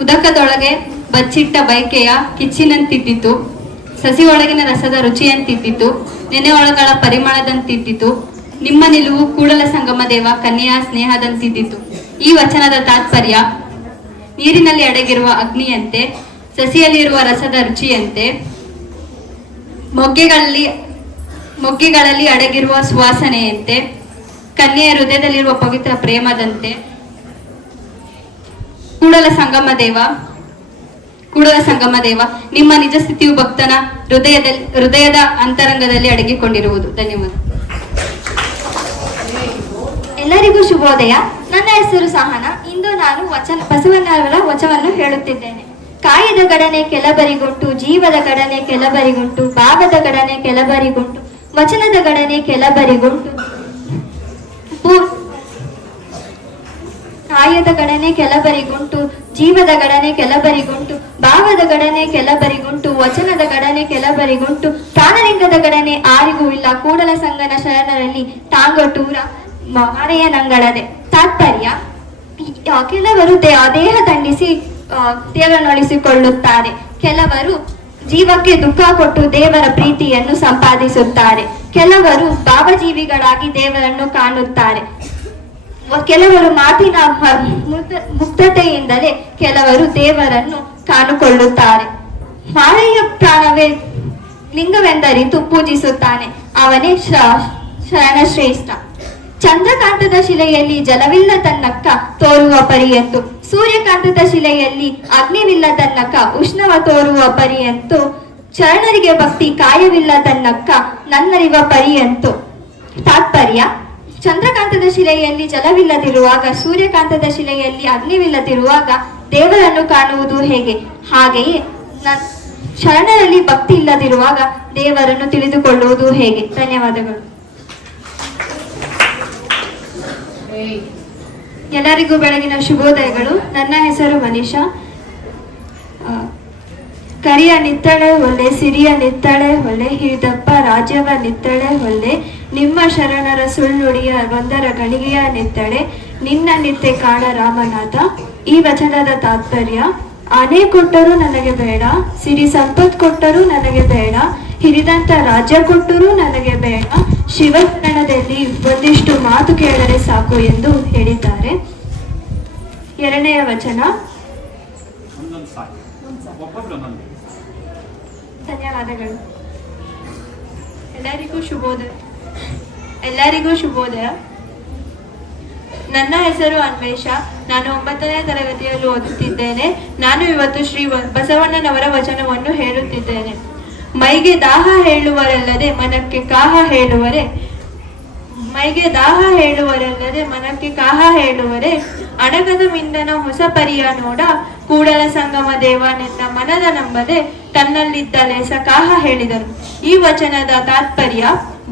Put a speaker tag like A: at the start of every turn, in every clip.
A: ಉದಕದೊಳಗೆ ಬಚ್ಚಿಟ್ಟ ಬೈಕೆಯ ಕಿಚ್ಚಿನಂತಿದ್ದಿತು. ಸಸಿ ಒಳಗಿನ ರಸದ ರುಚಿಯಂತಿದ್ದಿತು. ನೆನೆ ಒಳಗಳ ಪರಿಮಳದಂತಿದ್ದಿತು. ನಿಮ್ಮ ನಿಲುವು ಕೂಡಲ ಸಂಗಮ ದೇವ ಕನ್ಯೆಯ ಸ್ನೇಹದಂತಿದ್ದಿತು. ಈ ವಚನದ ತಾತ್ಪರ್ಯ, ನೀರಿನಲ್ಲಿ ಅಡಗಿರುವ ಅಗ್ನಿಯಂತೆ, ಸಸಿಯಲ್ಲಿರುವ ರಸದ ರುಚಿಯಂತೆ, ಮೊಗ್ಗೆಗಳಲ್ಲಿ ಮೊಗ್ಗೆಗಳಲ್ಲಿ ಅಡಗಿರುವ ಸುವಾಸನೆಯಂತೆ, ಕನ್ಯೆಯ ಹೃದಯದಲ್ಲಿರುವ ಪವಿತ್ರ ಪ್ರೇಮದಂತೆ ಕೂಡಲ ಸಂಗಮ ದೇವ, ಕೂಡಲ ಸಂಗಮ ದೇವ, ನಿಮ್ಮ ನಿಜ ಸ್ಥಿತಿಯು ಭಕ್ತನ ಹೃದಯದಲ್ಲಿ, ಹೃದಯದ ಅಂತರಂಗದಲ್ಲಿ ಅಡಗಿಕೊಂಡಿರುವುದು. ಧನ್ಯವಾದ.
B: ಎಲ್ಲರಿಗೂ ಶುಭೋದಯ. ನನ್ನ ಹೆಸರು ಸಹನ. ಇಂದು ನಾನು ವಚನ ಬಸವಣ್ಣವರ ವಚವನ್ನು ಹೇಳುತ್ತಿದ್ದೇನೆ. ಕಾಯದ ಗಡನೆ ಕೆಲಬರಿಗುಂಟು, ಜೀವದ ಗಡನೆ ಕೆಲಬರಿಗುಂಟು, ಭಾವದ ಗಡನೆ ಕೆಲಬರಿಗುಂಟು, ವಚನದ ಗಡನೆ ಕೆಲಬರಿಗುಂಟು. ಕಾಯದ ಗಡನೆ ಕೆಲಬರಿಗುಂಟು, ಜೀವದ ಗಡನೆ ಕೆಲಬರಿಗುಂಟು, ಭಾವದ ಗಡನೆ ಕೆಲಬರಿಗುಂಟು, ವಚನದ ಗಡನೆ ಕೆಲಬರಿಗುಂಟು, ಪ್ರಾಣಲಿಂಗದ ಗಡನೆ ಆರಿಗೂ ಇಲ್ಲ. ಕೂಡಲ ಸಂಗನ ಶರಣರಲ್ಲಿ ತಾಂಗಟೂರ ಮನೆಯ ನಂಗಳದೆ ತಾತ್ಪರ್ಯ ಕೆಲವರು ದೇಹ ದಂಡಿಸಿ ದೇವನೊಳಿಸಿಕೊಳ್ಳುತ್ತಾರೆ ಕೆಲವರು ಜೀವಕ್ಕೆ ದುಃಖ ಕೊಟ್ಟು ದೇವರ ಪ್ರೀತಿಯನ್ನು ಸಂಪಾದಿಸುತ್ತಾರೆ. ಕೆಲವರು ಭಾವಜೀವಿಗಳಾಗಿ ದೇವರನ್ನು ಕಾಣುತ್ತಾರೆ. ಕೆಲವರು ಮಾತಿನ ಮುಕ್ತತೆಯಿಂದಲೇ ಕೆಲವರು ದೇವರನ್ನು ಕಾಣಿಕೊಳ್ಳುತ್ತಾರೆ. ಮಾಳೆಯ ಪ್ರಾಣವೇ ಲಿಂಗವೆಂದರಿತು ಪೂಜಿಸುತ್ತಾನೆ. ಅವನೇ ಶ್ರ- ಶರಣಶ್ರೇಷ್ಠ. ಚಂದ್ರಕಾಂತದ ಶಿಲೆಯಲ್ಲಿ ಜಲವಿಲ್ಲ ತನ್ನಕ್ಕ ತೋರುವ ಪರಿಯಂತು ಸೂರ್ಯಕಾಂತದ ಶಿಲೆಯಲ್ಲಿ ಅಗ್ನಿವಿಲ್ಲ ತನ್ನಕ್ಕ ಉಷ್ಣವ ತೋರುವ ಪರಿಯಂತು ಶರಣರಿಗೆ ಭಕ್ತಿ ಕಾಯವಿಲ್ಲ ತನ್ನಕ್ಕ ನನ್ನರಿವ ಪರಿಯಂತು ತಾತ್ಪರ್ಯ ಚಂದ್ರಕಾಂತದ ಶಿಲೆಯಲ್ಲಿ ಜಲವಿಲ್ಲದಿರುವಾಗ, ಸೂರ್ಯಕಾಂತದ ಶಿಲೆಯಲ್ಲಿ ಅಗ್ನಿವಿಲ್ಲದಿರುವಾಗ ದೇವರನ್ನು ಕಾಣುವುದು ಹೇಗೆ? ಹಾಗೆಯೇ ಶರಣರಲ್ಲಿ ಭಕ್ತಿ ಇಲ್ಲದಿರುವಾಗ ದೇವರನ್ನು ತಿಳಿದುಕೊಳ್ಳುವುದು ಹೇಗೆ? ಧನ್ಯವಾದಗಳು. ಎಲ್ಲರಿಗೂ ಬೆಳಗಿನ ಶುಭೋದಯಗಳು. ನನ್ನ ಹೆಸರು ಮನೀಷಾ. ಕರಿಯ ನಿತ್ತಳೆ ಹೊಲೆ ಸಿರಿಯ ನಿತ್ತಳೆ ಹೊಲೆ ಹಿರಿದಪ್ಪ ರಾಜ್ಯವ ನಿತ್ತಳೆ ಹೊಲೆ ನಿಮ್ಮ ಶರಣರ ಸುಳ್ಳುಡಿಯ ಒಂದರ ಗಳಿಗೆಯ ನಿತ್ತಳೆ, ನಿನ್ನ ನಿತ್ತೆ ಕಾಣ ರಾಮನಾಥ, ಈ ವಚನದ ತಾತ್ಪರ್ಯ, ಆನೆ ಕೊಟ್ಟರೂ ನನಗೆ ಬೇಡ, ಸಿರಿ ಸಂಪತ್ ಕೊಟ್ಟರೂ ನನಗೆ ಬೇಡ ಹಿರಿದಂತ ರಾಜ್ಯ ಕೊಟ್ಟರೂ ನನಗೆ ಬೇಡ ಶಿವಕರಣದಲ್ಲಿ ಒಂದಿಷ್ಟು ಮಾತು ಕೇಳರೆ ಸಾಕು ಎಂದು ಹೇಳಿದ್ದಾರೆ. ಎರಡನೆಯ ವಚನ ಧನ್ಯವಾದಗಳು. ಎಲ್ಲರಿಗೂ ಶುಭೋದಯ. ಎಲ್ಲರಿಗೂ ಶುಭೋದಯ. ನನ್ನ ಹೆಸರು ಅನ್ವೇಷ. ನಾನು ಒಂಬತ್ತನೇ ತರಗತಿಯಲ್ಲಿ ಓದುತ್ತಿದ್ದೇನೆ. ನಾನು ಇವತ್ತು ಶ್ರೀ ಬಸವಣ್ಣನವರ ವಚನವನ್ನು ಹೇಳುತ್ತಿದ್ದೇನೆ. ಮೈಗೆ ದಾಹ ಹೇಳುವರಲ್ಲದೆ ಮನಕ್ಕೆ ಕಾಹ ಹೇಳುವರೆ. ಮೈಗೆ ದಾಹ ಹೇಳುವರಲ್ಲದೆ ಮನಕ್ಕೆ ಕಾಹ ಹೇಳುವರೆ. ಅಡಗದ ಮಿಂದನ ಹೊಸ ಪರಿಯ ನೋಡ ಕೂಡಲ ಸಂಗಮ ದೇವ ನಿನ್ನ ಮನದ ನಂಬದೆ ತನ್ನಲ್ಲಿದ್ದ ಲೇಸ ಕಾಹ ಹೇಳಿದರು ಈ ವಚನದ ತಾತ್ಪರ್ಯ,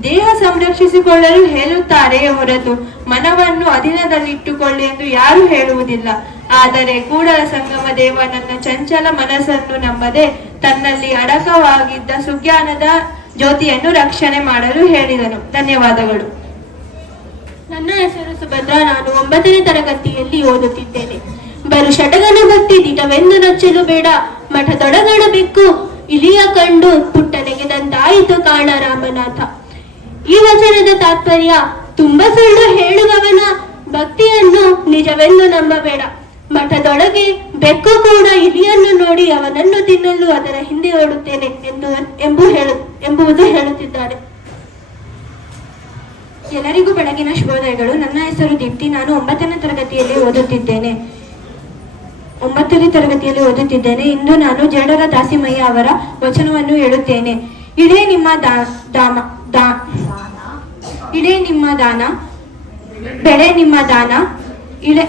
B: ದೇಹ ಸಂರಕ್ಷಿಸಿಕೊಳ್ಳಲು ಹೇಳುತ್ತಾರೆ ಹೊರತು ಮನವನ್ನು ಅಧೀನದಲ್ಲಿಟ್ಟುಕೊಳ್ಳಿ ಎಂದು ಯಾರು ಹೇಳುವುದಿಲ್ಲ. ಆದರೆ ಕೂಡಲ ಸಂಗಮ ದೇವ ನನ್ನ ಚಂಚಲ ಮನಸ್ಸನ್ನು ನಂಬದೆ ತನ್ನಲ್ಲಿ ಅಡಕವಾಗಿದ್ದ ಸುಜ್ಞಾನದ ಜ್ಯೋತಿಯನ್ನು ರಕ್ಷಣೆ ಮಾಡಲು ಹೇಳಿದನು. ಧನ್ಯವಾದಗಳು.
C: ನನ್ನ ಹೆಸರು ಸುಭದ್ರಾ. ನಾನು ಒಂಬತ್ತನೇ ತರಗತಿಯಲ್ಲಿ ಓದುತ್ತಿದ್ದೇನೆ. ಬರು ಷಟಗನ ಭಕ್ತಿ ದಿಟವೆಂದು ನಚ್ಚಲು ಬೇಡ. ಮಠದೊಡಗಣ ಬೆಕ್ಕು ಇಲಿಯ ಕಂಡು ಪುಟ್ಟನೆಗೆದಂತಾಯಿತು ಕಾಣ ರಾಮನಾಥ. ಈ ವಚನದ ತಾತ್ಪರ್ಯ, ತುಂಬಾ ಸುಳ್ಳು ಹೇಳುವವನ ಭಕ್ತಿಯನ್ನು ನಿಜವೆಂದು ನಂಬಬೇಡ. ಮಠದೊಳಗೆ ಬೆಕ್ಕು ಕೂಡ ಇಲಿಯನ್ನು ನೋಡಿ ಅವನನ್ನು ತಿನ್ನಲು ಅದರ ಹಿಂದೆ ಓಡುತ್ತೇನೆ ಎಂದು ಎಂಬು ಹೇಳು, ಎಂಬುವುದು ಹೇಳುತ್ತಿದ್ದಾರೆ
B: ಎಲ್ಲರಿಗೂ ಬೆಳಗಿನ ಶುಭೋದಯಗಳು. ನನ್ನ ಹೆಸರು ದೀಪ್ತಿ. ನಾನು ಒಂಬತ್ತನೇ ತರಗತಿಯಲ್ಲಿ ಓದುತ್ತಿದ್ದೇನೆ. ಒಂಬತ್ತನೇ ತರಗತಿಯಲ್ಲಿ ಓದುತ್ತಿದ್ದೇನೆ. ಇಂದು ನಾನು ಜೇಡರ ದಾಸಿಮಯ್ಯ ಅವರ ವಚನವನ್ನು ಹೇಳುತ್ತೇನೆ. ಇಡೇ ನಿಮ್ಮ ದಾಮ, ದಾ, ಇಡೇ ನಿಮ್ಮ ದಾನ, ಬೆಳೆ ನಿಮ್ಮ ದಾನ, ಇಳೆ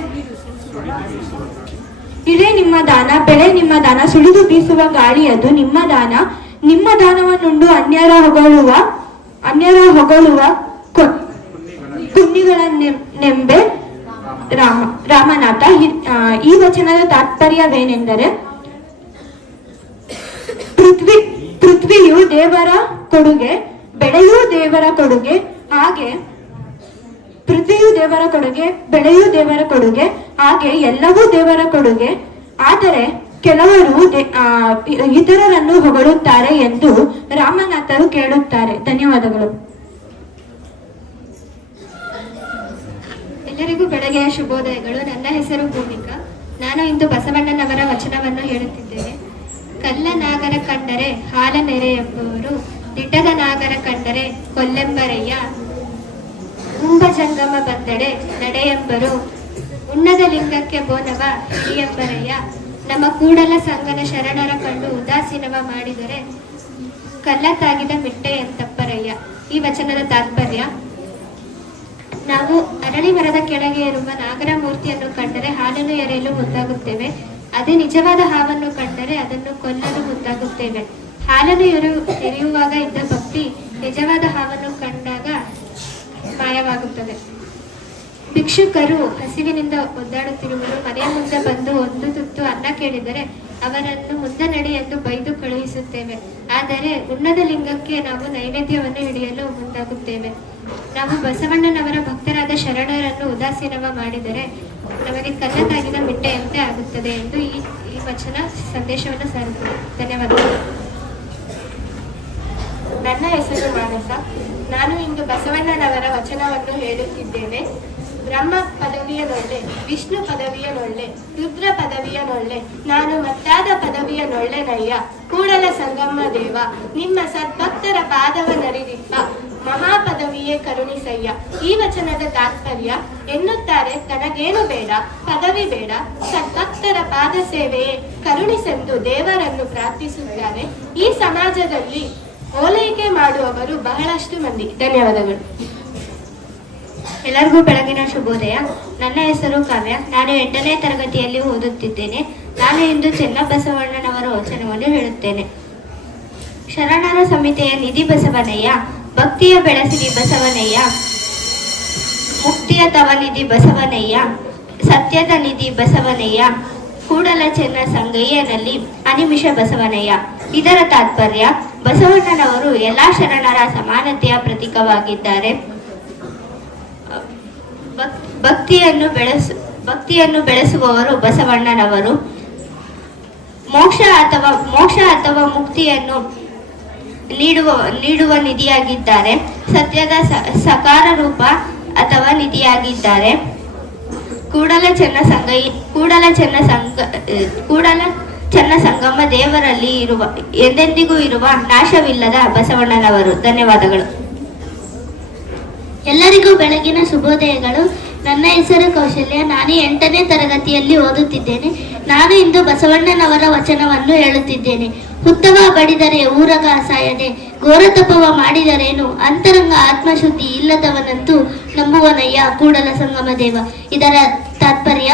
B: ಇದೇ ನಿಮ್ಮ ದಾನ, ಬೆಳೆ ನಿಮ್ಮ ದಾನ, ಸುಳಿದು ಬೀಸುವ ಗಾಳಿಯದು ನಿಮ್ಮ ದಾನ, ನಿಮ್ಮ ದಾನವನ್ನುಂಡು ಅನ್ಯರ ಹೊಗಳುವ ಅನ್ಯರ ಹೊಗಳುವ ಕುನ್ನಿಗಳ ನೆಂಬೆ ರಾಮ, ರಾಮನಾಥ. ಈ ವಚನದ ತಾತ್ಪರ್ಯವೇನೆಂದರೆ, ಪೃಥ್ವಿ, ಪೃಥ್ವಿಯು ದೇವರ ಕೊಡುಗೆ, ಬೆಳೆಯೂ ದೇವರ ಕೊಡುಗೆ, ಹಾಗೆ ಪೃಥ್ವಿಯು ದೇವರ ಕೊಡುಗೆ, ಬೆಳೆಯೂ ದೇವರ ಕೊಡುಗೆ, ಹಾಗೆ ಎಲ್ಲವೂ ದೇವರ ಕೊಡುಗೆ.
C: ಆದರೆ ಕೆಲವರು ಇತರರನ್ನು ಹೊಗಳುತ್ತಾರೆ ಎಂದು ರಾಮನಾಥರು ಕೇಳುತ್ತಾರೆ. ಧನ್ಯವಾದಗಳು.
D: ಎಲ್ಲರಿಗೂ ಬೆಳಗ್ಗೆಯ ಶುಭೋದಯಗಳು. ನನ್ನ ಹೆಸರು ಭೂಮಿಕಾ. ನಾನು ಇಂದು ಬಸವಣ್ಣನವರ ವಚನವನ್ನು ಹೇಳುತ್ತಿದ್ದೇನೆ. ಕಲ್ಲ ನಾಗರ ಕಂಡರೆ ಹಾಲ ನೆರೆ ಎಂಬುವರು ದಿಟ್ಟದ ನಾಗರ ಕಂಡರೆ ಕೊಲ್ಲೆಂಬರಯ್ಯ, ಕುಂಭ ಜಂಗಮ ಬಂದಡೆ ನಡೆಯೆಂಬರು ಉನ್ನದ ಲಿಂಗಕ್ಕೆ ಬೋನವ ಹಿರಿಯೆಂಬರಯ್ಯ ನಮ್ಮ ಕೂಡಲ ಸಂಗನ ಶರಣರ ಕಂಡು ಉದಾಸೀನವ ಮಾಡಿದರೆ ಕಲ್ಲ ತಾಗಿದ ಮಿಟ್ಟೆ ಎಂತಪ್ಪರಯ್ಯ. ಈ ವಚನದ ತಾತ್ಪರ್ಯ ನಾವು ಅರಳಿ ಮರದ ಕೆಳಗೆ ಇರುವ ನಾಗರ ಮೂರ್ತಿಯನ್ನು ಕಂಡರೆ ಹಾಲನ್ನು ಎರೆಯಲು ಮುಂದಾಗುತ್ತೇವೆ. ಅದೇ ನಿಜವಾದ ಹಾವನ್ನು ಕಂಡರೆ ಅದನ್ನು ಕೊಲ್ಲಲು ಮುಂದಾಗುತ್ತೇವೆ. ಹಾಲನ್ನು ಎರೆ, ಎರೆಯುವಾಗ ಇದ್ದ ಭಕ್ತಿ ನಿಜವಾದ ಹಾವನ್ನು ಕಂಡಾಗ ಮಾಯವಾಗುತ್ತದೆ. ಭಿಕ್ಷುಕರು ಹಸಿವಿನಿಂದ ಒದ್ದಾಡುತ್ತಿರುವರು ಮನೆಯ ಮುಂದೆ ಬಂದು ಒಂದು ತುತ್ತು ಅನ್ನ ಕೇಳಿದರೆ ಅವರನ್ನು ಮುಂದೆ ನಡಿ ಎಂದು ಬೈದು ಕಳುಹಿಸುತ್ತೇವೆ. ಆದರೆ ಉನ್ನತ ಲಿಂಗಕ್ಕೆ ನಾವು ನೈವೇದ್ಯವನ್ನು ಹಿಡಿಯಲು ಮುಂದಾಗುತ್ತೇವೆ. ನಾವು ಬಸವಣ್ಣನವರ ಭಕ್ತರಾದ ಶರಣರನ್ನು ಉದಾಸೀನವ ಮಾಡಿದರೆ ನಮಗೆ ಕನ್ನ ತಾಗಿದ ಮಿಟ್ಟೆಯಂತೆ ಆಗುತ್ತದೆ ಎಂದು ಈ ಈ ವಚನ ಸಂದೇಶವನ್ನು ಸಾರುತ್ತದೆ. ಧನ್ಯವಾದಗಳು.
C: ನನ್ನ ಹೆಸರು ಮಾನಸ. ನಾನು ಇಂದು ಬಸವಣ್ಣನವರ ವಚನವನ್ನು ಹೇಳುತ್ತಿದ್ದೇನೆ. ಬ್ರಹ್ಮ ಪದವಿಯನೊಳ್ಳೆ ವಿಷ್ಣು ಪದವಿಯನೊಳ್ಳೆ ರುದ್ರ ಪದವಿಯನೊಳ್ಳೆ ನಾನು ಮತ್ತಾದ ಪದವಿಯನೊಳ್ಳೆನಯ್ಯ ಕೂಡಲ ಸಂಗಮ್ಮ ದೇವ, ನಿಮ್ಮ ಸದ್ಭಕ್ತರ ಪಾದವನರಿದಿಪ್ಪ ಮಹಾಪದವಿಯೇ ಕರುಣಿಸಯ್ಯ ಈ ವಚನದ ತಾತ್ಪರ್ಯ, ಎನ್ನುತ್ತಾರೆ, ತನಗೇನು ಬೇಡ, ಪದವಿ ಬೇಡ ಸದ್ಭಕ್ತರ ಪಾದ ಸೇವೆಯೇ. ಕರುಣಿಸೆಂದು ದೇವರನ್ನು ಪ್ರಾರ್ಥಿಸುತ್ತಾರೆ. ಈ ಸಮಾಜದಲ್ಲಿ ಓಲೈಕೆ ಮಾಡುವವರು ಬಹಳಷ್ಟು ಮಂದಿ. ಧನ್ಯವಾದಗಳು.
D: ಎಲ್ಲರಿಗೂ ಬೆಳಗಿನ ಶುಭೋದಯ. ನನ್ನ ಹೆಸರು ಕಾವ್ಯ. ನಾನು ಎಂಟನೇ ತರಗತಿಯಲ್ಲಿ ಓದುತ್ತಿದ್ದೇನೆ. ನಾನು ಇಂದು ಚೆನ್ನಬಸವಣ್ಣನವರ ವಚನವನ್ನು ಹೇಳುತ್ತೇನೆ. ಶರಣರ ಸಮಿತಿಯ ನಿಧಿ ಬಸವನಯ್ಯ ಭಕ್ತಿಯ ಬೆಳಸಿನಿ ಬಸವನಯ್ಯ. ಮುಕ್ತಿಯ ತವನಿಧಿ ಬಸವನಯ್ಯ. ಸತ್ಯದ ನಿಧಿ ಬಸವನಯ್ಯ. ಕೂಡಲ ಚೆನ್ನ ಸಂಗಯ್ಯನಲ್ಲಿ ಅನಿಮಿಷ ಬಸವನಯ್ಯ. ಇದರ ತಾತ್ಪರ್ಯ, ಬಸವಣ್ಣನವರು ಎಲ್ಲಾ ಶರಣರ ಸಮಾನತೆಯ ಪ್ರತೀಕವಾಗಿದ್ದಾರೆ. ಭಕ್ತಿಯನ್ನು ಬೆಳೆಸು, ಭಕ್ತಿಯನ್ನು ಬೆಳೆಸುವವರು ಬಸವಣ್ಣನವರು. ಮೋಕ್ಷ ಅಥವಾ ಮೋಕ್ಷ ಅಥವಾ ಮುಕ್ತಿಯನ್ನು ನೀಡುವ ನೀಡುವ ನಿಧಿಯಾಗಿದ್ದಾರೆ. ಸತ್ಯದ ಸಕಾರ ರೂಪ ಅಥವಾ ನಿಧಿಯಾಗಿದ್ದಾರೆ. ಕೂಡಲ ಚೆನ್ನ ಸಂಗ ಕೂಡಲ ಚೆನ್ನ ಸಂಗ ಕೂಡಲ ಚೆನ್ನ ಸಂಗಮ ದೇವರಲ್ಲಿ ಇರುವ, ಎಂದೆಂದಿಗೂ ಇರುವ ನಾಶವಿಲ್ಲದ ಬಸವಣ್ಣನವರು. ಧನ್ಯವಾದಗಳು.
E: ಎಲ್ಲರಿಗೂ ಬೆಳಗಿನ ಶುಭೋದಯಗಳು. ನನ್ನ ಹೆಸರು ಕೌಶಲ್ಯ. ನಾನು ಎಂಟನೇ ತರಗತಿಯಲ್ಲಿ ಓದುತ್ತಿದ್ದೇನೆ. ನಾನು ಇಂದು ಬಸವಣ್ಣನವರ ವಚನವನ್ನು ಹೇಳುತ್ತಿದ್ದೇನೆ. ಹುತ್ತವ ಬಡಿದರೆ ಊರಗ ಸಾಯದೆ ಘೋರತಪವ ಮಾಡಿದರೇನು? ಅಂತರಂಗ ಆತ್ಮಶುದ್ಧಿ ಇಲ್ಲದವನಂತೂ ನಂಬುವನಯ್ಯ ಕೂಡಲ ಸಂಗಮ ದೇವ. ಇದರ ತಾತ್ಪರ್ಯ?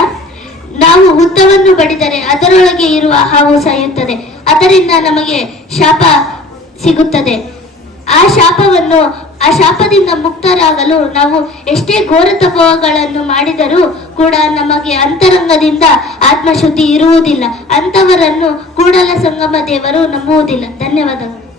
E: ನಾವು ಹುತ್ತವನ್ನು ಬಡಿದರೆ ಅದರೊಳಗೆ ಇರುವ ಹಾವು ಸಾಯುತ್ತದೆ. ಅದರಿಂದ ನಮಗೆ ಶಾಪ ಸಿಗುತ್ತದೆ. ಆ ಶಾಪವನ್ನು, ಆ ಶಾಪದಿಂದ ಮುಕ್ತರಾಗಲು ನಾವು ಎಷ್ಟೇ ಘೋರ ತಪಗಳನ್ನು ಮಾಡಿದರೂ ಕೂಡ ನಮಗೆ ಅಂತರಂಗದಿಂದ ಆತ್ಮಶುದ್ಧಿ ಇರುವುದಿಲ್ಲ. ಅಂತವರನ್ನು ಕೂಡಲ ಸಂಗಮ ದೇವರು ನಂಬುವುದಿಲ್ಲ. ಧನ್ಯವಾದಗಳು.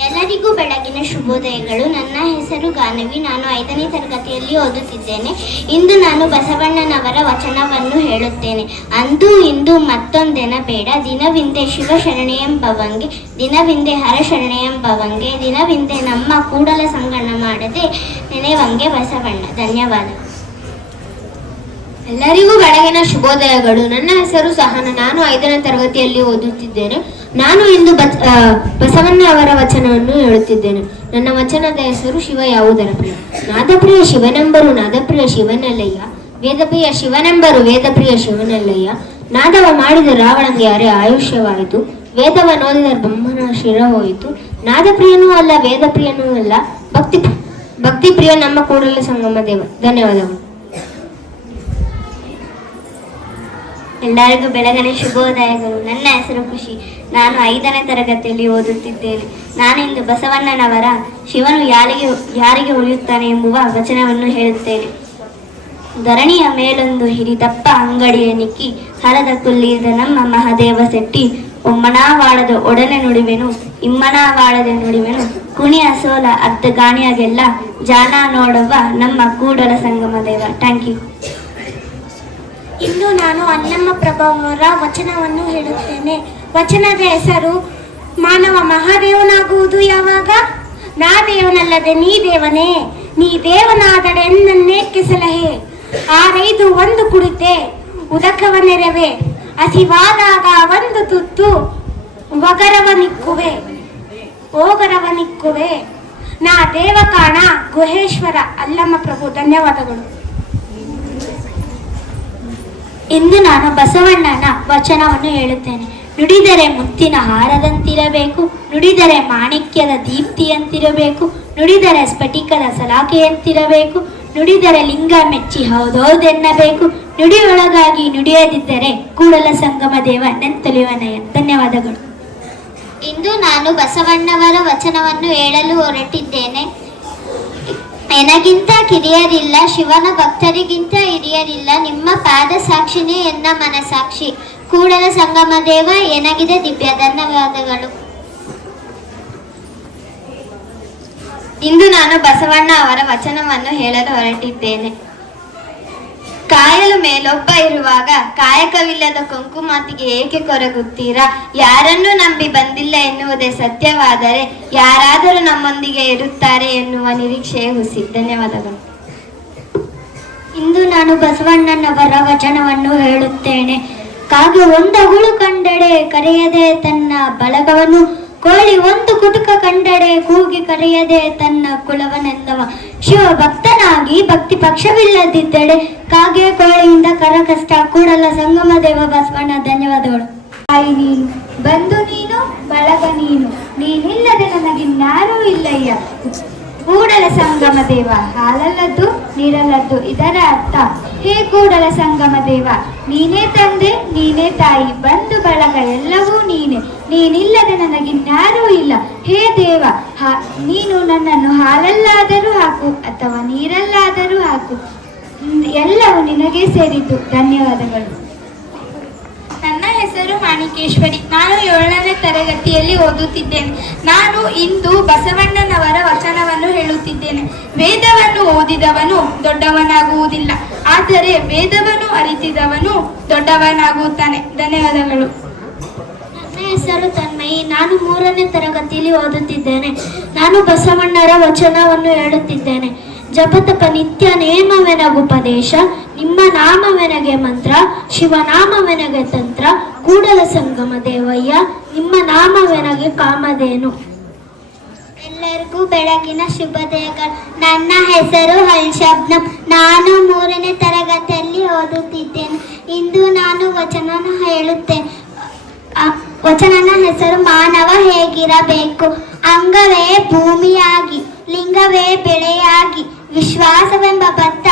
E: ಎಲ್ಲರಿಗೂ ಬೆಳಗಿನ ಶುಭೋದಯಗಳು. ನನ್ನ ಹೆಸರು ಗಾನವಿ. ನಾನು ಐದನೇ ತರಗತಿಯಲ್ಲಿ ಓದುತ್ತಿದ್ದೇನೆ. ಇಂದು ನಾನು ಬಸವಣ್ಣನವರ ವಚನವನ್ನು ಹೇಳುತ್ತೇನೆ. ಅಂದು, ಇಂದು ಮತ್ತೊಂದೆನ ಬೇಡ. ದಿನವಿಂದೆ ಶಿವ ಶರಣೆಯಂಬವಂಗೆ, ದಿನವಿಂದೆ ಹರ ಶರಣೆಯಂಬವಂಗೆ, ದಿನವಿಂದೆ ನಮ್ಮ ಕೂಡಲ ಸಂಗಣ ಮಾಡದೆ ನೆನೆವಂಗೆ ಬಸವಣ್ಣ. ಧನ್ಯವಾದ
F: ಎಲ್ಲರಿಗೂ ಬೆಳಗಿನ ಶುಭೋದಯಗಳು. ನನ್ನ ಹೆಸರು ಸಹನ. ನಾನು ಐದನೇ ತರಗತಿಯಲ್ಲಿ ಓದುತ್ತಿದ್ದೇನೆ. ನಾನು ಇಂದು ಬಸವಣ್ಣ ಅವರ ವಚನವನ್ನು ಹೇಳುತ್ತಿದ್ದೇನೆ. ನನ್ನ ವಚನದ ಹೆಸರು ಶಿವ ಯಾವುದರ ಪ್ರಿಯ? ನಾದಪ್ರಿಯ ಶಿವನೆಂಬರು ನಾದಪ್ರಿಯ ಶಿವನಲ್ಲಯ್ಯ. ವೇದಪ್ರಿಯ ಶಿವನೆಂಬರು ವೇದಪ್ರಿಯ ಶಿವನಲ್ಲಯ್ಯ. ನಾದವ ಮಾಡಿದ ರಾವಣಂಗೆ ಯಾರೇ ಆಯುಷ್ಯವಾಯಿತು. ವೇದವ ನೋಡಿದ ಬ್ರಹ್ಮನ ಶಿರ ಹೋಯಿತು. ನಾದಪ್ರಿಯನೂ ಅಲ್ಲ, ವೇದಪ್ರಿಯನೂ ಅಲ್ಲ. ಭಕ್ತಿ, ಭಕ್ತಿಪ್ರಿಯ ನಮ್ಮ ಕೂಡಲ ಸಂಗಮ ದೇವ. ಧನ್ಯವಾದಗಳು.
E: ಎಲ್ಲರಿಗೂ ಬೆಳಗನೆ ಶುಭೋದಯಗಳು. ನನ್ನ ಹೆಸರು ಖುಷಿ. ನಾನು ಐದನೇ ತರಗತಿಯಲ್ಲಿ ಓದುತ್ತಿದ್ದೇನೆ. ನಾನಿಂದು ಬಸವಣ್ಣನವರ ಶಿವನು ಯಾರಿಗೆ ಯಾರಿಗೆ ಉಳಿಯುತ್ತಾನೆ ಎಂಬುವ ವಚನವನ್ನು ಹೇಳುತ್ತೇನೆ. ಧರಣಿಯ ಮೇಲೊಂದು ಹಿರಿದಪ್ಪ ಅಂಗಡಿಯ ನಿಕ್ಕಿ, ಹರದ ಕುಲ್ಲಿದ ನಮ್ಮ ಮಹಾದೇವ ಶೆಟ್ಟಿ ಒಮ್ಮನಾವಾಳದ ಒಡನೆ ನುಡಿವೆನು, ಇಮ್ಮನಾವಾಳದ ನುಡಿವೆನು, ಕುಣಿಯ ಸೋಲ ಅರ್ಧ ಗಾಣಿಯಾಗೆಲ್ಲ ಜಾಣ ನೋಡುವ ನಮ್ಮ ಕೂಡಲ ಸಂಗಮ ದೇವ ಥ್ಯಾಂಕ್ ಯು
G: ಇಂದು ನಾನು ಅಣ್ಣಮ್ಮ ಪ್ರಭಾವರ ವಚನವನ್ನು ಹೇಳುತ್ತೇನೆ. ವಚನದ ಹೆಸರು, ಮಾನವ ಮಹಾದೇವನಾಗುವುದು ಯಾವಾಗ? ನಾ ದೇವನಲ್ಲದೆ ನೀ ದೇವನೇ, ನೀ ದೇವನಾದಡೆ ನನ್ನೇಕೆ ಸಲಹೆ ಆರೈದು ಒಂದು ಕುಡಿತೆ, ಉದಕವ ನೆರವೆ. ಹಸಿವಾದಾಗ ಒಂದು ತುತ್ತು, ಒಗರವ ನಿಕ್ಕುವೆ. ಓಗರವ ನಿಕ್ಕುವೆ. ನಾ ದೇವಕಾಣ ಗುಹೇಶ್ವರ ಅಲ್ಲಮ್ಮ ಪ್ರಭು, ಧನ್ಯವಾದಗಳು.
H: ಇಂದು ನಾನು ಬಸವಣ್ಣನ ವಚನವನ್ನು ಹೇಳುತ್ತೇನೆ. ನುಡಿದರೆ ಮುತ್ತಿನ ಹಾರದಂತಿರಬೇಕು, ನುಡಿದರೆ ಮಾಣಿಕ್ಯದ ದೀಪ್ತಿಯಂತಿರಬೇಕು, ನುಡಿದರೆ ಸ್ಫಟಿಕದ ಸಲಾಖೆಯಂತಿರಬೇಕು ನುಡಿದರೆ ಲಿಂಗ ಮೆಚ್ಚಿ ಹೌದೌದೆನ್ನಬೇಕು, ನುಡಿಯೊಳಗಾಗಿ ನುಡಿಯದಿದ್ದರೆ ಕೂಡಲ ಸಂಗಮ ದೇವ ನೆಂತೊಲಿವನಯ ಧನ್ಯವಾದಗಳು.
I: ಇಂದು ನಾನು ಬಸವಣ್ಣವರ ವಚನವನ್ನು ಹೇಳಲು ಹೊರಟಿದ್ದೇನೆ. ಎನಗಿಂತ ಕಿರಿಯರಿಲ್ಲ, ಶಿವನ ಭಕ್ತರಿಗಿಂತ ಹಿರಿಯರಿಲ್ಲ, ನಿಮ್ಮ ಪಾದ ಸಾಕ್ಷಿನೇ ಎನ್ನ ಮನಸಾಕ್ಷಿ ಕೂಡಲ ಸಂಗಮ ದೇವ ಏನಾಗಿದೆ ದಿವ್ಯ ಧನ್ಯವಾದಗಳು. ಇಂದು ನಾನು ಬಸವಣ್ಣ ಅವರ ವಚನವನ್ನು ಹೇಳಲು ಹೊರಟಿದ್ದೇನೆ. ಕಾಯಲು ಮೇಲೊಬ್ಬ ಇರುವಾಗ ಕಾಯಕವಿಲ್ಲದ ಕುಂಕುಮಾತಿಗೆ ಏಕೆ ಕೊರಗುತ್ತೀರಾ? ಯಾರನ್ನೂ ನಂಬಿ ಬಂದಿಲ್ಲ ಎನ್ನುವುದೇ ಸತ್ಯವಾದರೆ ಯಾರಾದರೂ ನಮ್ಮೊಂದಿಗೆ ಇರುತ್ತಾರೆ ಎನ್ನುವ ನಿರೀಕ್ಷೆಯೇ ಹುಸಿ. ಧನ್ಯವಾದಗಳು.
H: ಇಂದು ನಾನು ಬಸವಣ್ಣನವರ ವಚನವನ್ನು ಹೇಳುತ್ತೇನೆ. ಕಾಗೆ ಒಂದಗುಳು ಕಂಡಡೆ, ಕರೆಯದೆ ತನ್ನ ಬಳಗವನ್ನು ಕೋಳಿ ಒಂದು ಕುಟುಕ ಕಂಡಡೆ ಕೂಗಿ ಕರೆಯದೆ ತನ್ನ ಕುಲವನೆಲ್ಲವ ಶಿವ ಭಕ್ತನಾಗಿ ಭಕ್ತಿ ಪಕ್ಷವಿಲ್ಲದಿದ್ದೆಡೆ ಕಾಗೆ ಕೋಳಿಯಿಂದ ಕರ ಕಷ್ಟ ಕೂಡಲ ಸಂಗಮ ದೇವ ಬಸವಣ್ಣ ಧನ್ಯವಾದಗಳು.
J: ತಾಯಿ ನೀನು ಬಂದು ನೀನು, ಬಳಗ ನೀನು. ನೀನಿಲ್ಲದೆ ನನಗಿನ್ನಾರೂ ಇಲ್ಲಯ್ಯ. ಕೂಡಲ ಸಂಗಮ ದೇವ, ಹಾಲಲ್ಲದ್ದು, ನೀರಲ್ಲದ್ದು ಇದರ ಅರ್ಥ. ಹೇ ಕೂಡಲ ಸಂಗಮ ದೇವ, ನೀನೇ ತಂದೆ, ನೀನೇ ತಾಯಿ, ಬಂಧು, ಬಳಗ ಎಲ್ಲವೂ ನೀನೆ. ನೀನಿಲ್ಲದೆ ನನಗಿನ್ನಾರೂ ಇಲ್ಲ. ಹೇ ದೇವ ನೀನು ನನ್ನನ್ನು ಹಾಲಲ್ಲಾದರೂ ಹಾಕು ಅಥವಾ ನೀರಲ್ಲಾದರೂ ಹಾಕು. ಎಲ್ಲವೂ ನಿನಗೆ ಸೇರಿತು ಧನ್ಯವಾದಗಳು.
G: ನನ್ನ ಹೆಸರು ಮಾಣಿಕೇಶ್ವರಿ. ನಾನು ಏಳನೇ ತರಗತಿಯಲ್ಲಿ ಓದುತ್ತಿದ್ದೇನೆ. ನಾನು ಇಂದು ಬಸವಣ್ಣನವರ ವಚನವನ್ನು ಹೇಳುತ್ತಿದ್ದೇನೆ. ವೇದವನ್ನು ಓದಿದವನು ದೊಡ್ಡವನಾಗುವುದಿಲ್ಲ, ಆದರೆ ವೇದವನ್ನು ಅರಿತಿದವನು ದೊಡ್ಡವನಾಗುತ್ತಾನೆ. ಧನ್ಯವಾದಗಳು.
H: ನನ್ನ ಹೆಸರು ತನ್ಮಯಿ. ನಾನು ಮೂರನೇ ತರಗತಿಯಲ್ಲಿ ಓದುತ್ತಿದ್ದೇನೆ. ನಾನು ಬಸವಣ್ಣರ ವಚನವನ್ನು ಹೇಳುತ್ತಿದ್ದೇನೆ. ಜಪತಪ ನಿತ್ಯ ನೇಮವೆನಗುಪದೇಶ ನಿಮ್ಮ ನಾಮವೆನಗೆ ಮಂತ್ರ, ಶಿವನಾಮವೆನಗೆ ತಂತ್ರ, ಕೂಡಲ ಸಂಗಮ ದೇವಯ್ಯ, ನಿಮ್ಮ ನಾಮವೆನಗೆ ಕಾಮಧೇನು.
I: ಎಲ್ಲರಿಗೂ ಬೆಳಗಿನ ಶುಭೋದಯಗಳು. ನನ್ನ ಹೆಸರು ಹಲ್ಶಬ್ನ ನಾನು ಮೂರನೇ ತರಗತಿಯಲ್ಲಿ ಓದುತ್ತಿದ್ದೇನೆ. ಇಂದು ನಾನು ವಚನ ಹೇಳುತ್ತೇನೆ. ವಚನನ ಹೆಸರು ಮಾನವ ಹೇಗಿರಬೇಕು? ಅಂಗವೇ ಭೂಮಿಯಾಗಿ, ಲಿಂಗವೇ ಬೆಳೆಯಾಗಿ, ವಿಶ್ವಾಸವೆಂಬ ಭತ್ತ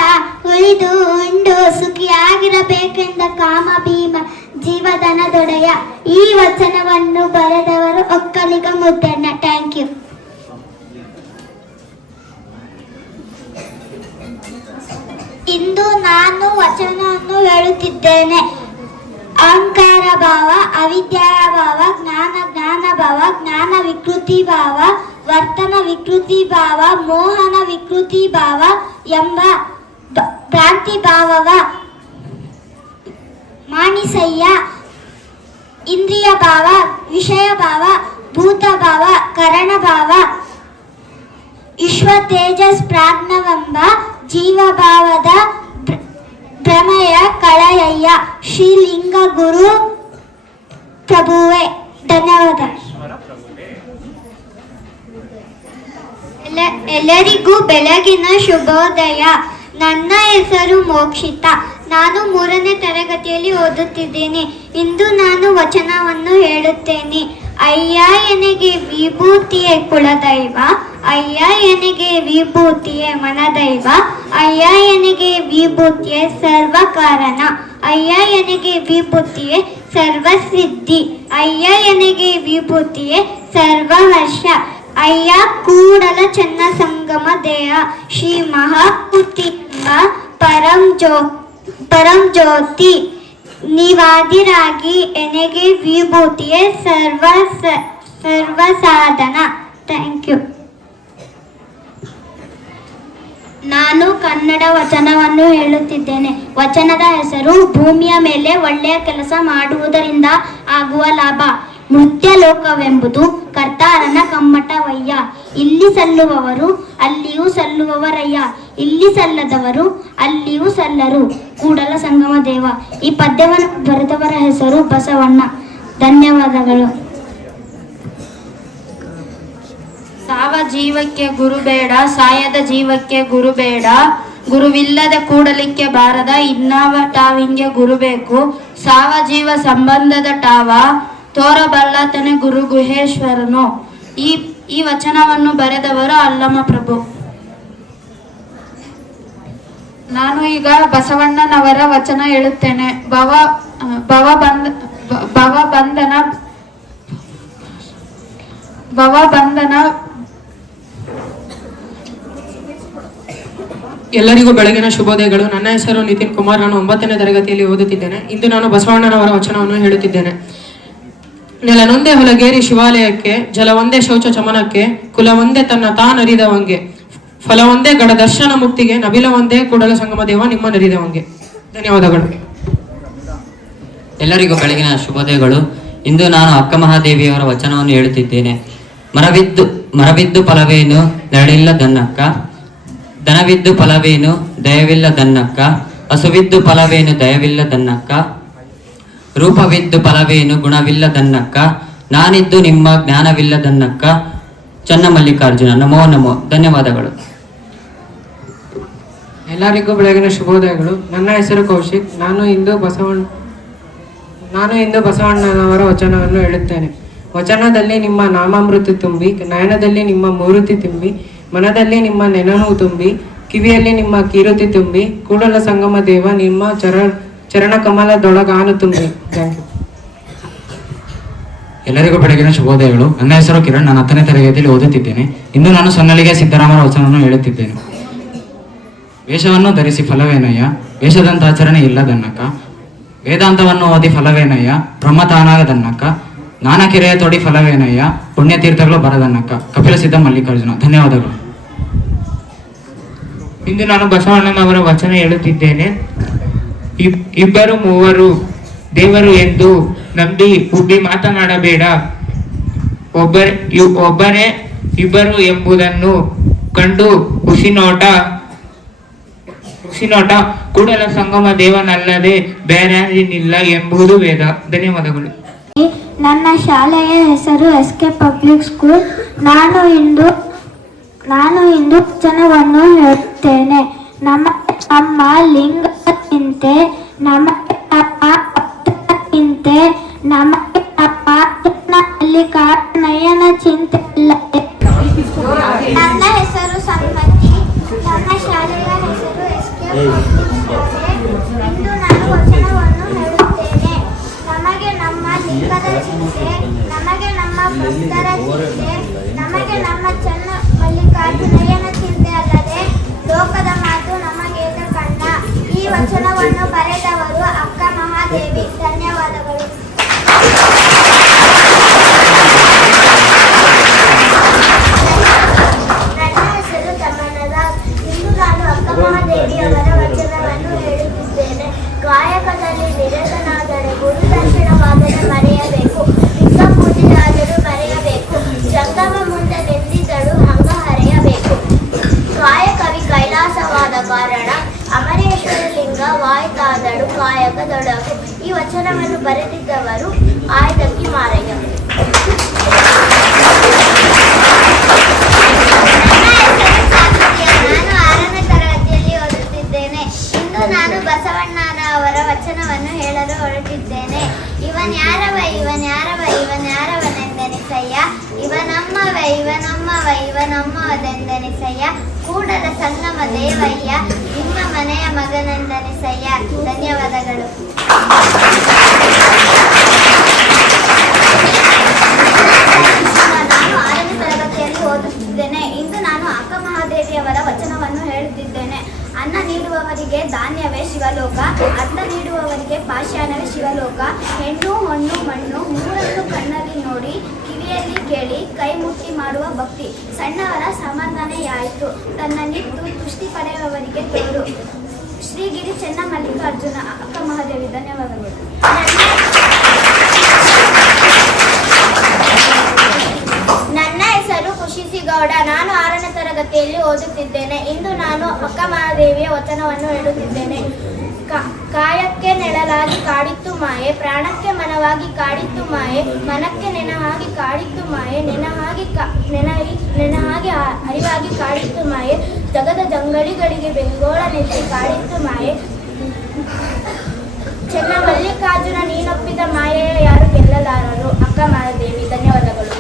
I: ಉಳಿದು ಉಂಡು ಸುಖಿಯಾಗಿರಬೇಕೆಂದ ಕಾಮ ಭೀಮ ಜೀವಧನದೊಡೆಯ ಈ ವಚನವನ್ನು ಬರೆದವರು ಒಕ್ಕಲಿಗ ಮುದ್ದಣ್ಣ. ಥ್ಯಾಂಕ್ ಯು ಇಂದು ನಾನು ವಚನವನ್ನು ಹೇಳುತ್ತಿದ್ದೇನೆ. ಅಹಂಕಾರ ಭಾವ ಅವಿದ್ಯಾಯ ಭಾವ, ಜ್ಞಾನ ಜ್ಞಾನ ಭಾವ, ಜ್ಞಾನ ವಿಕೃತಿ ಭಾವ, ವರ್ತನ ವಿಕೃತಿ ಭಾವ, ಮೋಹನ ವಿಕೃತಿ ಭಾವ ಎಂಬ ಭ್ರಾಂತಿ ಭಾವವ. ಮಾಣಿಸಯ್ಯ, ಇಂದ್ರಿಯ ಭಾವ, ವಿಷಯ ಭಾವ, ಭೂತ ಭಾವ, ಕರಣ ಭಾವ. ವಿಶ್ವ ತೇಜಸ್ ಪ್ರಾಜ್ಞವೆಂಬ ಜೀವಭಾವದ ಭ್ರಮೆಯ ಕಳಯಯ್ಯ, ಶ್ರೀಲಿಂಗ ಗುರು ಪ್ರಭುವೆ, ಧನ್ಯವಾದ. ಎಲ್ಲ- ಎಲ್ಲರಿಗೂ ಬೆಳಗಿನ ಶುಭೋದಯ. ನನ್ನ ಹೆಸರು ಮೋಕ್ಷಿತ. ನಾನು ಮೂರನೇ ತರಗತಿಯಲ್ಲಿ ಓದುತ್ತಿದ್ದೇನೆ. ಇಂದು ನಾನು ವಚನವನ್ನು ಹೇಳುತ್ತೇನೆ. ಅಯ್ಯ ಎನಗೆ ವಿಭೂತಿಯೇ ಕುಲದೈವ ಅಯ್ಯ ಎನಗೆ ವಿಭೂತಿಯೇ ಮನದೈವ ಅಯ್ಯ ಎನಗೆ ವಿಭೂತಿಯೇ ಸರ್ವ ಕಾರಣ ಅಯ್ಯ ಎನಗೆ ವಿಭೂತಿಯೇ ಸರ್ವಸಿದ್ಧಿ ಅಯ್ಯ ಎನಗೆ ವಿಭೂತಿಯೇ ಸರ್ವಹರ್ಷ ಅಯ್ಯ ಕೂಡಲ ಚೆನ್ನ ಸಂಗಮ ದೇಹ ಶ್ರೀ ಮಹಾಕುತಿಂಬ ಪರಂ ಜ್ಯೋ ಪರಂ ಜ್ಯೋತಿ ನಿವಾದಿರಾಗಿ ಎನಗೆ ವಿಭೂತಿಯೇ ಸರ್ವ ಸರ್ವ ಸಾಧನ ಥ್ಯಾಂಕ್ ಯು ನಾನು ಕನ್ನಡ ವಚನವನ್ನು ಹೇಳುತ್ತಿದ್ದೇನೆ. ವಚನದ ಹೆಸರು ಭೂಮಿಯ ಮೇಲೆ ಒಳ್ಳೆಯ ಕೆಲಸ ಮಾಡುವುದರಿಂದ ಆಗುವ ಲಾಭ. ನೃತ್ಯ ಲೋಕವೆಂಬುದು ಕರ್ತಾರನ ಕಮ್ಮಟವಯ್ಯ. ಇಲ್ಲಿ ಸಲ್ಲುವವರು ಅಲ್ಲಿಯೂ ಸಲ್ಲುವವರಯ್ಯ. ಇಲ್ಲಿ ಸಲ್ಲದವರು ಅಲ್ಲಿಯೂ ಸಲ್ಲರು. ಕೂಡಲ ಸಂಗಮ ದೇವ. ಈ ಪದ್ಯವನ್ನು ಬರೆದವರ ಹೆಸರು ಬಸವಣ್ಣ. ಧನ್ಯವಾದಗಳು.
K: ಸಾವ ಜೀವಕ್ಕೆ ಗುರು ಬೇಡ, ಸಾಯದ ಜೀವಕ್ಕೆ ಗುರು ಬೇಡ, ಗುರುವಿಲ್ಲದೆ ಕೂಡಲಿಕ್ಕೆ ಬಾರದ ಇನ್ನಾವ ಟಾವಿಂಗೆ ಗುರು ಬೇಕು. ಸಾವ ಜೀವ ಸಂಬಂಧದ ಟಾವ, ತೋರಬಲ್ಲತನೆ ಗುರು ಗುಹೇಶ್ವರನು ಈ ಈ ವಚನವನ್ನು ಬರೆದವರು ಅಲ್ಲಮ ಪ್ರಭು
L: ನಾನು ಈಗ ಬಸವಣ್ಣನವರ ವಚನ ಹೇಳುತ್ತೇನೆ. ಭವ ಭವ ಬಂಧ ಭವ ಬಂಧನ ಭವ ಬಂಧನ.
M: ಎಲ್ಲರಿಗೂ ಬೆಳಗಿನ ಶುಭೋದಯಗಳು. ನನ್ನ ಹೆಸರು ನಿತಿನ್ ಕುಮಾರ್. ನಾನು ಒಂಬತ್ತನೇ ತರಗತಿಯಲ್ಲಿ ಓದುತ್ತಿದ್ದೇನೆ. ಇಂದು ನಾನು ಬಸವಣ್ಣನವರ ವಚನವನ್ನು ಹೇಳುತ್ತಿದ್ದೇನೆ. ನೆಲನೊಂದೇ ಹೊಲಗೇರಿ ಶಿವಾಲಯಕ್ಕೆ ಜಲ ಒಂದೇ ಶೌಚ ಚಮನಕ್ಕೆ ಕುಲ ಒಂದೇ ತನ್ನ ತಾನರಿದವಂಗೆ ಫಲವೊಂದೇ ಗಡ ದರ್ಶನ ಮುಕ್ತಿಗೆ ನಬಿಲವೊಂದೇ ಕೂಡಲ ಸಂಗಮ ದೇವ ನಿಮ್ಮ ನರಿದೇವಂಗೆ. ಧನ್ಯವಾದಗಳು.
N: ಎಲ್ಲರಿಗೂ ಬೆಳಗಿನ ಶುಭೋದಯಗಳು. ಇಂದು ನಾನು ಅಕ್ಕ ಮಹಾದೇವಿಯವರ ವಚನವನ್ನು ಹೇಳುತ್ತಿದ್ದೇನೆ. ಮರವಿದ್ದು ಮರವಿದ್ದು ಫಲವೇನು? ನೆರಳಿಲ್ಲ ದನ್ನಕ್ಕ ದನವಿದ್ದು ಫಲವೇನು? ದಯವಿಲ್ಲ ದನ್ನಕ್ಕ ಹಸುವಿದ್ದು ಫಲವೇನು? ದಯವಿಲ್ಲ ದನ್ನಕ್ಕ ರೂಪವಿದ್ದು ಫಲವೇನು? ಗುಣವಿಲ್ಲ ದನ್ನಕ್ಕ ನಾನಿದ್ದು ನಿಮ್ಮ ಜ್ಞಾನವಿಲ್ಲ ದನ್ನಕ್ಕ ಚನ್ನಮಲ್ಲಿಕಾರ್ಜುನ ನಮೋ ನಮೋ. ಧನ್ಯವಾದಗಳು.
M: ಎಲ್ಲರಿಗೂ ಬೆಳಗಿನ ಶುಭೋದಯಗಳು. ನನ್ನ ಹೆಸರು ಕೌಶಿಕ್. ನಾನು ಇಂದು ಬಸವಣ್ಣ, ನಾನು ಇಂದು ಬಸವಣ್ಣನವರ ವಚನವನ್ನು ಹೇಳುತ್ತೇನೆ. ವಚನದಲ್ಲಿ ನಿಮ್ಮ ನಾಮಾಮೃತಿ ತುಂಬಿ, ನಯನದಲ್ಲಿ ನಿಮ್ಮ ಮೂರುತಿ ತುಂಬಿ, ಮನದಲ್ಲಿ ನಿಮ್ಮ ನೆನಹು ತುಂಬಿ, ಕಿವಿಯಲ್ಲಿ ನಿಮ್ಮ ಕೀರುತಿ ತುಂಬಿ, ಕೂಡಲ ಸಂಗಮ ದೇವ ನಿಮ್ಮ ಚರ ಚರಣ ಕಮಲದೊಳಗಾನು ತುಂಬಿ. ಥ್ಯಾಂಕ್ ಯು
O: ಎಲ್ಲರಿಗೂ ಬೆಳಗಿನ ಶುಭೋದಯಗಳು. ನನ್ನ ಹೆಸರು ಕಿರಣ್. ನಾನು ಹತ್ತನೇ ತರಗತಿಯಲ್ಲಿ ಓದುತ್ತಿದ್ದೇನೆ. ಇಂದು ನಾನು ಸೊನ್ನಲಿಗೆ ಸಿದ್ದರಾಮರ ವಚನವನ್ನು ಹೇಳುತ್ತಿದ್ದೇನೆ. ವೇಷವನ್ನು ಧರಿಸಿ ಫಲವೇನಯ್ಯ? ವೇಷದಂತಾಚರಣೆ ಇಲ್ಲದನ್ನಕ್ಕ? ವೇದಾಂತವನ್ನು ಓದಿ ಫಲವೇನಯ್ಯ? ಬ್ರಹ್ಮ ತಾನಾಗದನ್ನಕ ನಾನಕೆರೆಯ ತೊಡಿ ಫಲವೇನಯ್ಯ? ಪುಣ್ಯತೀರ್ಥಗಳು ಬರದನ್ನಕ ಕಪಿಲ ಸಿದ್ಧ ಮಲ್ಲಿಕಾರ್ಜುನ, ಧನ್ಯವಾದಗಳು.
P: ಇಂದು ನಾನು ಬಸವಣ್ಣನವರ ವಚನ ಹೇಳುತ್ತಿದ್ದೇನೆ. ಇಬ್- ಇಬ್ಬರು ಮೂವರು ದೇವರು ಎಂದು ನಂಬಿ ಉಬ್ಬಿ ಮಾತನಾಡಬೇಡ. ಒಬ್ಬರ ಒಬ್ಬರೇ ಇಬ್ಬರು ಎಂಬುದನ್ನು ಕಂಡು ಹುಸಿನೋಟ ಹುಸಿನೋಟ ಕೂಡಲ ಸಂಗಮ ದೇವನಲ್ಲದೆ ಬೇರಾರಿನಿಲ್ಲ ಎಂಬುದು ವೇದ. ಧನ್ಯವಾದಗಳು.
I: ನನ್ನ ಶಾಲೆಯ ಹೆಸರು ಎಸ್ ಕೆ ಪಬ್ಲಿಕ್ ಸ್ಕೂಲ್ ನಾನು ಇಂದು ನಾನು ಇಂದು ವಚನವನ್ನು ಹೇಳುತ್ತೇನೆ. ನಮ್ಮ ನಮ್ಮ ಲಿಂಗ ಚಿಂತೆ ನಮಗೆ ನಮ್ಮ ಅಪ್ಪ ಚಿಂತೆ ನಮ್ಮ ನಯನ ಚಿಂತೆ ಇಲ್ಲ ನನ್ನ ಹೆಸರು ಸನ್ಮತಿ. ಇಂದು ನಾನು ವಚನವನ್ನು ಹೇಳುತ್ತೇನೆ ನಮಗೆ ನಮ್ಮ ಲಿಂಗದ ಚಿಂತೆ ನಮಗೆ ನಮ್ಮ ಭಕ್ತರ ಚಿಂತೆ ನಮಗೆ ನಮ್ಮ ಚನ್ನ ಮಲ್ಲಿಕಾರ್ಜುನಯ್ಯನ ಚಿಂತೆ ಅಲ್ಲದೆ ಲೋಕದ ಮಾತು ನಮಗೇದ ಕಣ್ಣ ಈ ವಚನವನ್ನು ಬರೆದವರು ಅಕ್ಕ ಮಹಾದೇವಿ. ದೇವಯ್ಯ, ನಿಮ್ಮ ಮನೆಯ ಮಗನಂದನೆ ಸಯ್ಯ. ಧನ್ಯವಾದಗಳು. ನಾನು ಆರನೇ ತರಗತಿಯಲ್ಲಿ ಓದುತ್ತಿದ್ದೇನೆ. ಇಂದು ನಾನು ಅಕ್ಕ ಮಹಾದೇವಿಯವರ ವಚನವನ್ನು ಹೇಳುತ್ತಿದ್ದೇನೆ. ಅನ್ನ ನೀಡುವವರಿಗೆ ಧಾನ್ಯವೇ ಶಿವಲೋಕ, ಅನ್ನ ನೀಡುವವರಿಗೆ ಪಾಷಾಣವೇ ಶಿವಲೋಕ. ಹೆಣ್ಣು, ಹಣ್ಣು, ಮಣ್ಣು, ಮೂರನ್ನು ಕಣ್ಣಲ್ಲಿ ನೋಡಿ ಕಿವಿಯಲ್ಲಿ ಕೇಳಿ ಕೈ ಮುಟ್ಟಿ ಮಾಡುವ ಭಕ್ತಿ. ಸಣ್ಣವರ
Q: ಆಯಿತು ತನ್ನ ನಿತ್ತು ತುಷ್ಟಿ ಪಡೆಯುವವರಿಗೆ ತೋರು. ಶ್ರೀಗಿರಿ ಚೆನ್ನ ಮಲ್ಲಿಕಾರ್ಜುನ ಅಕ್ಕ ಮಹಾದೇವಿ, ಧನ್ಯವಾದಗಳು. ನನ್ನ ಹೆಸರು ಖುಷಿಸಿಗೌಡ ನಾನು ಆರನೇ ತರಗತಿಯಲ್ಲಿ ಓದುತ್ತಿದ್ದೇನೆ. ಇಂದು ನಾನು ಅಕ್ಕ ಮಹಾದೇವಿಯ ವಚನವನ್ನು ಹೇಳುತ್ತಿದ್ದೇನೆ. ಕಾಯಕ್ಕೆ ನೆಳಲಾಗಿ ಕಾಡಿತ್ತು. ಮಾಯೆ, ಪ್ರಾಣಕ್ಕೆ ಮನವಾಗಿ ಕಾಡಿತ್ತು ಮಾಯೆ, ಮನಕ್ಕೆ ನೆನಹಾಗಿ ಕಾಡಿತ್ತು ಮಾಯೆ, ನೆನಹಾಗಿ ಕಾ, ನೆನಹಿ, ನೆನಹಾಗಿ ಅರಿವಾಗಿ ಕಾಡಿತ್ತು ಮಾಯೆ, ಜಗದ ಜಂಗಳಿಗಳಿಗೆ ಬೆಂಗೋಳ ನೆತ್ತಿ ಕಾಡಿತ್ತು ಮಾಯೆ. ಚೆನ್ನ ಮಲ್ಲಿಕಾರ್ಜುನ ನೀನೊಪ್ಪಿದ ಮಾಯೆಯ ಯಾರು ಗೆಲ್ಲಲಾರರು ಅಕ್ಕ ಮಹಾದೇವಿ ಧನ್ಯವಾದಗಳು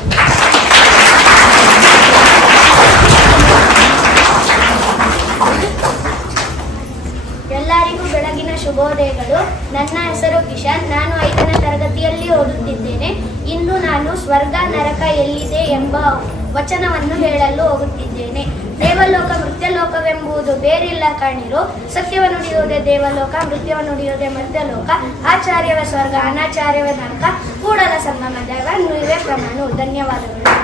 Q: ಎಲ್ಲರಿಗೂ ಬೆಳಗಿನ ಶುಭೋದಯಗಳು. ನನ್ನ ಹೆಸರು ಕಿಶನ್ ನಾನು ಐದನೇ ತರಗತಿಯಲ್ಲಿ ಓದುತ್ತಿದ್ದೇನೆ. ಇಂದು ನಾನು ಸ್ವರ್ಗ, ನರಕ ಎಲ್ಲಿದೆ ಎಂಬ ವಚನವನ್ನು ಹೇಳಲು ಹೋಗುತ್ತಿದ್ದೇನೆ. ದೇವಲೋಕ ಮೃತ್ಯಲೋಕವೆಂಬುದು ಬೇರಿಲ್ಲ ಕಾಣಿರು ಸತ್ಯವನ್ನು ನುಡಿಯುವುದೇ ದೇವಲೋಕ, ಮೃತ್ಯವನ್ನು ನುಡಿಯುವುದೇ ಮೃತ್ಯಲೋಕ. ಆಚಾರ್ಯವ ಸ್ವರ್ಗ, ಅನಾಚಾರ್ಯವ ನರಕ. ಕೂಡಲ ಸಂಗಮ ದೇವ ನೀವೇ ಪ್ರಮಾಣ. ಧನ್ಯವಾದಗಳು.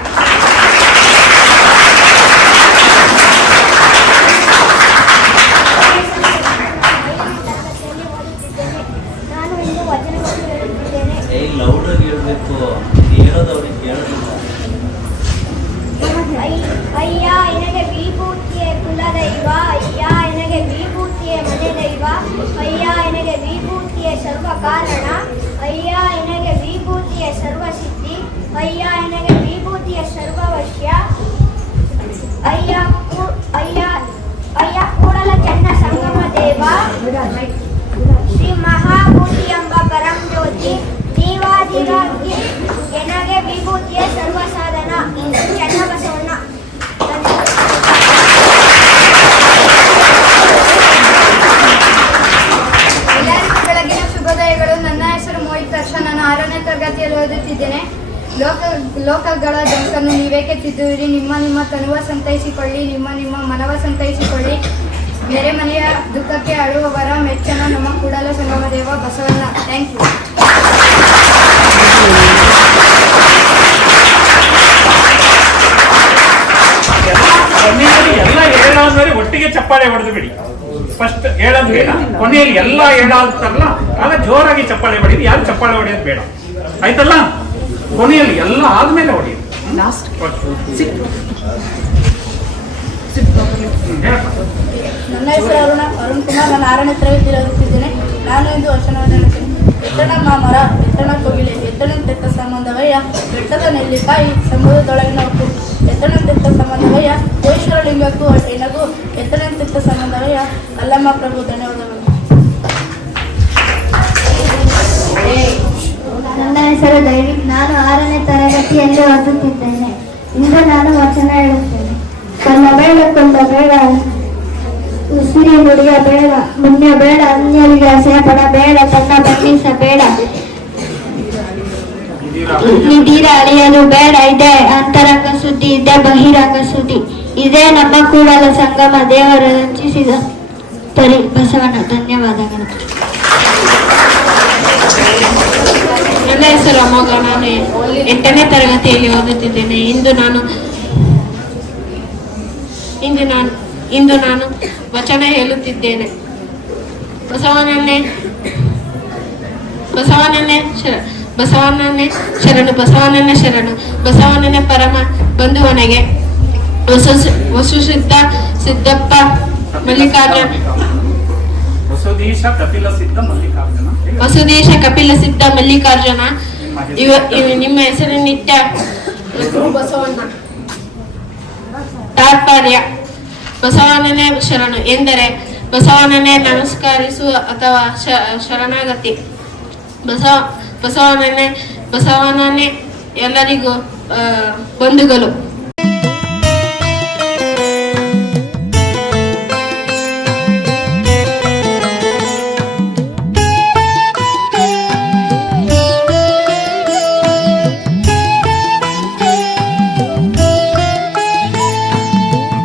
R: ಚಪ್ಪಾಳೆ ಹೊಡೆದು ಬಿಡಿ. ಫಸ್ಟ್ ಹೇಳೋದು ಬೇಡ. ಕೊನೆಯಲ್ಲಿ ಎಲ್ಲ ಹೇಳಾಗ್ತಾರಲ್ಲ ಆಗ ಜೋರಾಗಿ ಚಪ್ಪಾಳೆ ಹೊಡೆಯೋದು. ಯಾರು ಚಪ್ಪಾಳೆ ಹೊಡೆಯೋದು ಬೇಡ. ಆಯ್ತಲ್ಲ? ಕೊನೆಯಲ್ಲಿ ಎಲ್ಲ ಆದ್ಮೇಲೆ ಹೊಡಿ
S: ನನ್ನ ಹೆಸರು ಅರುಣ. ಅರುಣ್ ಕುಮಾರ್. ನಾನು ಆರನೇ ತರಗತಿಯಲ್ಲಿ ಓದುತ್ತಿದ್ದೇನೆ. ನಾನು ಇಂದು ವಚನವನ್ನು ಎತ್ತಣ ಮಾಮರ ಎತ್ತಣ ಕೋಗಿಲೆ ಎತ್ತಣ ತೆತ್ತ ಸಂಬಂಧವಯ್ಯ ಬೆಟ್ಟದ ನೆಲ್ಲಿಕಾಯಿ ಸಮುದ್ರದೊಳಗಿನ ಉಪ್ಪು ಎತ್ತಣ ತೆತ್ತ ಸಂಬಂಧವಯ್ಯ ಲಿಂಗಕ್ಕೂ ಎನಗೂ ಎತ್ತಣ ತೆತ್ತ ಸಂಬಂಧವಯ್ಯ ಅಲ್ಲಮ್ಮ ಪ್ರಭು, ಧನ್ಯವಾದಗಳು.
Q: ನನ್ನ ಹೆಸರು ದೈವಿಕ್ ನಾನು ಆರನೇ ತರಗತಿಯಲ್ಲಿ ಓದುತ್ತಿದ್ದೇನೆ. ಇಂದ ನಾನು ವಚನ ಹೇಳುತ್ತೇನೆ. ಕೊಲ್ಲಬೇಡ ಬೇಡ ಉಸಿರಿ ನುಡಿಯ ಬೇಡ, ಮುನ್ಯ ಬೇಡ, ಅನ್ಯರಿಗೆ ಅಸಹ್ಯ ಪಡಬೇಡ ತನ್ನ ಬಣ್ಣಿಸಬೇಡ ನಿಧಿರ ಬೇಡ, ಇದೆ ಅಂತರಂಗ ಸುದ್ದಿ, ಇದೆ ಬಹಿರಂಗ ಸುದ್ದಿ. ಇದೇ ನಮ್ಮ ಕೂಡಲ ಸಂಗಮ, ದೇವರ ರಚಿಸಿದ ತರಿ ಬಸವಣ್ಣ, ಧನ್ಯವಾದಗಳು.
T: ನನ್ನ ಹೆಸರು ಅಮೋಘ, ನಾನು ಎಂಟನೇ ತರಗತಿಯಲ್ಲಿ ಓದುತ್ತಿದ್ದೇನೆ. ಇಂದು ನಾನು ಇಂದು ನಾನು ಇಂದು ನಾನು ವಚನ ಹೇಳುತ್ತಿದ್ದೇನೆ. ಬಸವನನ್ನೇ ಬಸವನನ್ನೇ ಶರ ಬಸವನನ್ನೇ ಶರಣು ಬಸವನನ್ನೇ ಶರಣು ಬಸವನನ್ನೇ ಪರಮ ಬಂಧುವನೆಗೆ ವಸು ವಸು ಸಿದ್ಧ ಸಿದ್ದಪ್ಪ ಮಲ್ಲಿಕಾರ್ಜುನ.
R: ಹೊಸದೀಶ ಕಪಿಲ ಸಿದ್ಧ ಮಲ್ಲಿಕಾರ್ಜುನ.
T: ವಸುದೇಶ ಕಪಿಲ ಸಿದ್ಧ ಮಲ್ಲಿಕಾರ್ಜುನ. ಇವ ಇವ- ನಿಮ್ಮ ನಿತ್ಯ. ಬಸವಣ್ಣ. ತಾತ್ಪರ್ಯ. ಬಸವಣ್ಣನೇ ಶರಣು. ಎಂದರೆ ಬಸವಣ್ಣನೇ ನಮಸ್ಕರಿಸುವ ಅಥವಾ ಶ- ಶರಣಾಗತಿ. ಬಸವ ಬಸವಣ್ಣನೇ ಬಸವಣ್ಣನೇ ಎಲ್ಲರಿಗೂ ಬಂಧುಗಳು.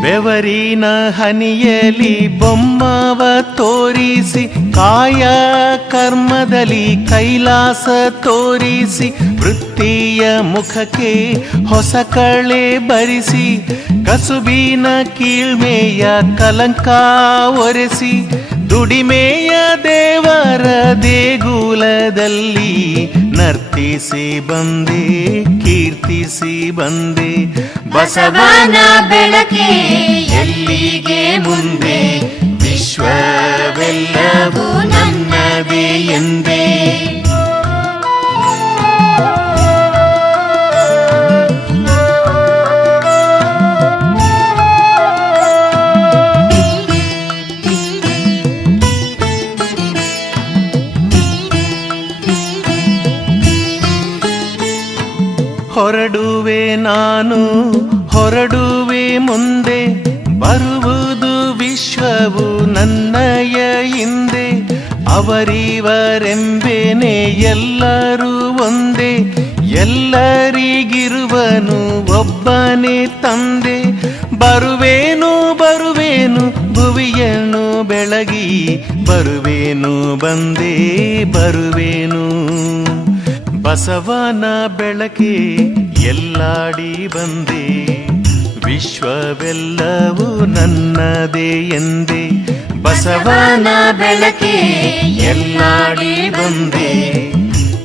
U: ಬೆವರಿನ ಹನಿಯಲಿ ಬೊಮ್ಮವ ತೋರಿಸಿ ಕಾಯ ಕರ್ಮದಲ್ಲಿ ಕೈಲಾಸ ತೋರಿಸಿ ವೃತ್ತಿಯ ಮುಖಕ್ಕೆ ಹೊಸ ಕಳೆ ಬರಿಸಿ, ಕಸುಬಿನ ಕೀಳ್ಮೆಯ ಕಲಂಕ ಒರೆಸಿ, ದುಡಿಮೆಯ ದೇವರ ದೇಗುಲದಲ್ಲಿ ನರ್ತಿಸಿ ಬಂದೆ, ಕೀರ್ತಿಸಿ ಬಂದೆ. ಬಸವನ ಬೆಳಕೆ ಎಲ್ಲಿಗೆ ಮುಂದೆ? ವಿಶ್ವವೆಲ್ಲವೂ ನನ್ನದೇ ಎಂದೇ. ಹೊರಡುವೆ ನಾನು ಹೊರಡುವೆ ಮುಂದೆ ಬರುವುದು ವಿಶ್ವವು ನನ್ನಯ ಹಿಂದೆ ಅವರಿವರೆಂಬೇನೆ ಎಲ್ಲರೂ ಒಂದೇ, ಎಲ್ಲರಿಗಿರುವನು ಒಬ್ಬನೇ ತಂದೆ. ಬರುವೇನು ಬರುವೇನು, ಭುವಿಯನ್ನು ಬೆಳಗಿ, ಬರುವೇನು ಬಂದೇ, ಬರುವೇನು. ಬಸವನ ಬೆಳಕೆ ಎಲ್ಲಾಡಿ ಬಂದೆ. ವಿಶ್ವವೆಲ್ಲವೂ ನನ್ನದೇ ಎಂದೇ ಬಸವನ ಬೆಳಕೆ ಎಲ್ಲಾಡಿ ಬಂದೆ.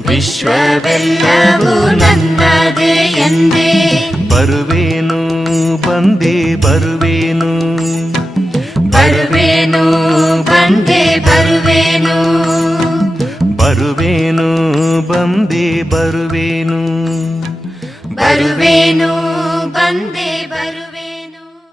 U: ವಿಶ್ವವೆಲ್ಲವೂ ನನ್ನದೇ ಎಂದೇ. ಬರುವೇನು ಬಂದೆ ಬರುವೇನು? ಬರುವೇನು ಬಂದೆ ಬರುವೇನು? ಬರುವೇನು ಬಂದೆ ಬರುವೇನು?
Q: वेणो वन्दे